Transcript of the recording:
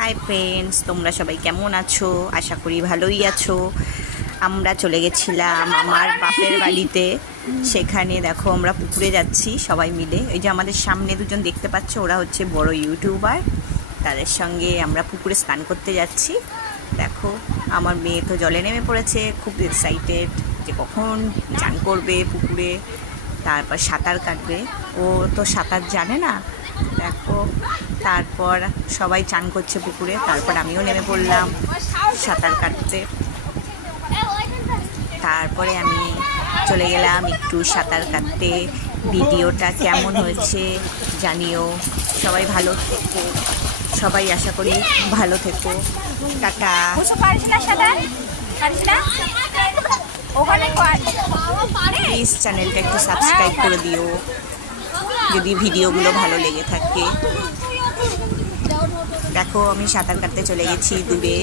Hi friends, তোমরা সবাই কেমন আছো? আশা করি ভালোই আছো। আমরা চলে গেছিলাম আমার বাপের বাড়িতে। সেখানে দেখো আমরা পুকুরে যাচ্ছি সবাই মিলে। এই যে আমাদের সামনে দুজন দেখতে পাচ্ছ, ওরা হচ্ছে বড় ইউটিউবার। তাদের সঙ্গে আমরা পুকুরে স্নান করতে যাচ্ছি। দেখো আমার মেয়ে তো জলে নেমে পড়েছে, খুব এক্সাইটেড যে কখন চান করবে পুকুরে, তারপর সাঁতার কাটবে। ও তো সাঁতার জানে না। দেখো তারপর সবাই চান করছে পুকুরে, তারপর আমিও নেমে পড়লাম সাঁতার কাটতে। তারপরে আমি চলে গেলাম একটু সাঁতার কাটতে। ভিডিওটা কেমন হয়েছে জানিও। সবাই ভালো থেকো, সবাই আশা করি ভালো থেকো। টাটা। প্লিজ চ্যানেলটা একটু সাবস্ক্রাইব করে দিও যদি ভিডিওগুলো ভালো লেগে থাকে। দেখো আমি সাঁতার কাটতে চলে গেছি দূরে।